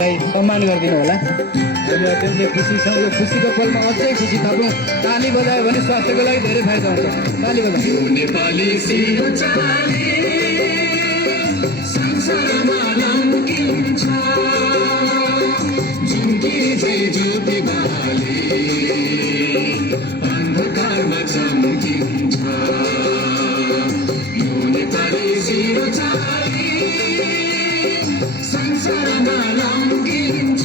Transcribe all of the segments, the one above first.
सम्मान गरिदिनु होला। हामी अत्यन्तै खुसी छौँ। यो खुसीको पलमा अझै खुसी थपौँ। ताली बजायो भने स्वास्थ्यको लागि धेरै फाइदा हुन्छ। ताली बजायो। नेपाली संसारमा लम्किन्छ झुम्किरी चाहिँ ज्योति बाले अन्धकारमा चम्किन्छ यो नेपाली शिरचाली संसारमा लम्किन्छ।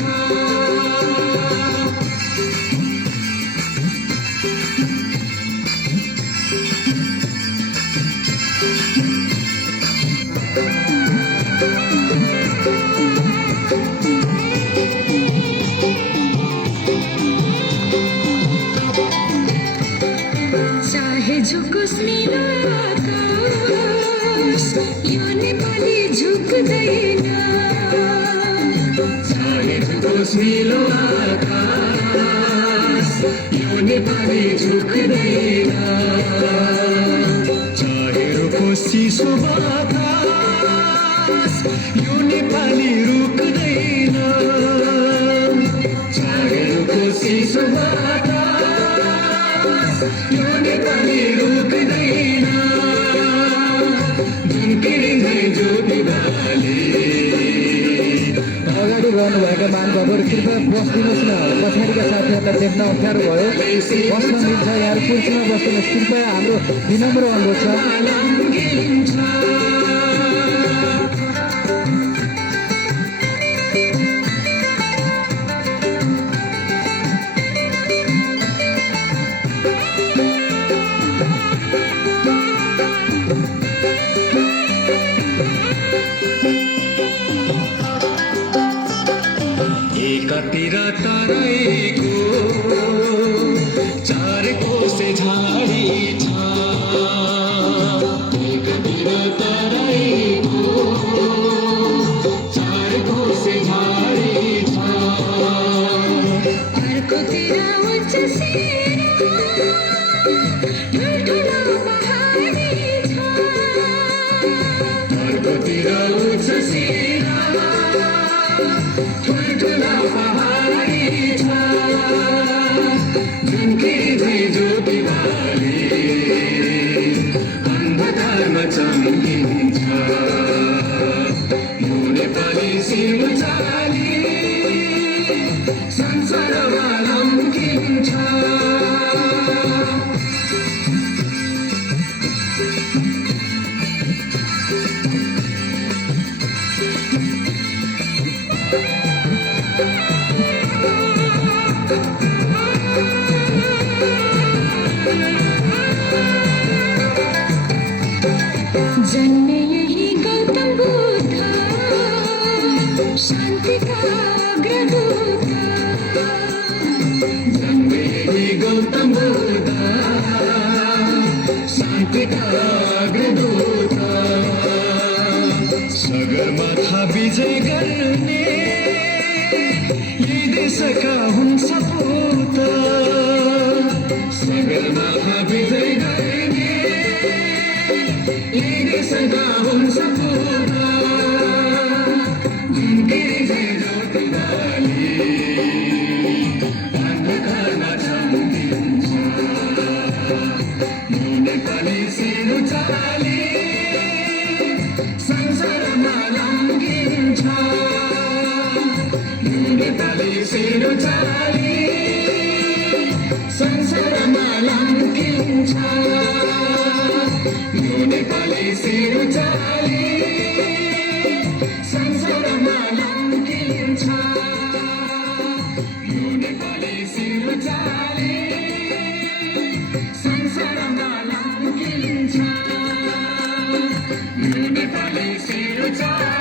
चाहे झुकोस् नीलो आकाश यो नेपाली झुक्दैन। चाहे झुकोस् नीलो आकाश यो नेपाली झुक्दैन। चाहे रुकोस् चिसो बातास यो नेपाली रुक्दैन। चाहे रुकोस् चिसो बातास यो नेपाली रुक्दैन। झुम्किँदै ज्योति बाले। अगाडि गर्नुभएका मानवहरू कृपया बस्दिनुहोस् न। पछाडिका साथीहरूलाई देख्न अप्ठ्यारो भयो। बस्न मिल्छ यहाँ कुर्सीमा बस्नुहोस्। कृपया हाम्रो विनम्र अनुरोध छ। एकातिर तराईको चार कोसे झाडी छ। एकातिर तराईको चार कोसे झाडी छ। अर्कोतिर उच्च सिरा ठुल्ठुलो पहाडी छ। अर्कोतिर उच्च सिरा ठुल्ठुला पहाडी छ। झुम्किँदै ज्योति बाले अन्धकारमा चम्किन्छ यो नेपाली शिरचाली संसारमा लम्किन्छ। जन्मे यही गौतम बुद्ध शान्ति का अग्रदूत। जन्मे यही गौतम बुद्ध शान्ति का अग्रदूत। सगरमाथा विजय गर्ने यी देशका हुन् सपूत। सगरमाथा विजय गर्ने यी देशका हुन् सपूत। झुम्किँदै ज्योति बाले अन्धकारमा चम्किन्छ यो नेपाली शिरचाली संसारमा लम्किन्छ। यो नेपाली शिरचाली संसारमा लम्किन्छ। यो नेपाली शिरचाली संसारमा लम्किन्छ। यो नेपाली शिरचाली संसारमा लम्किन्छ। यो नेपाली शिरचाली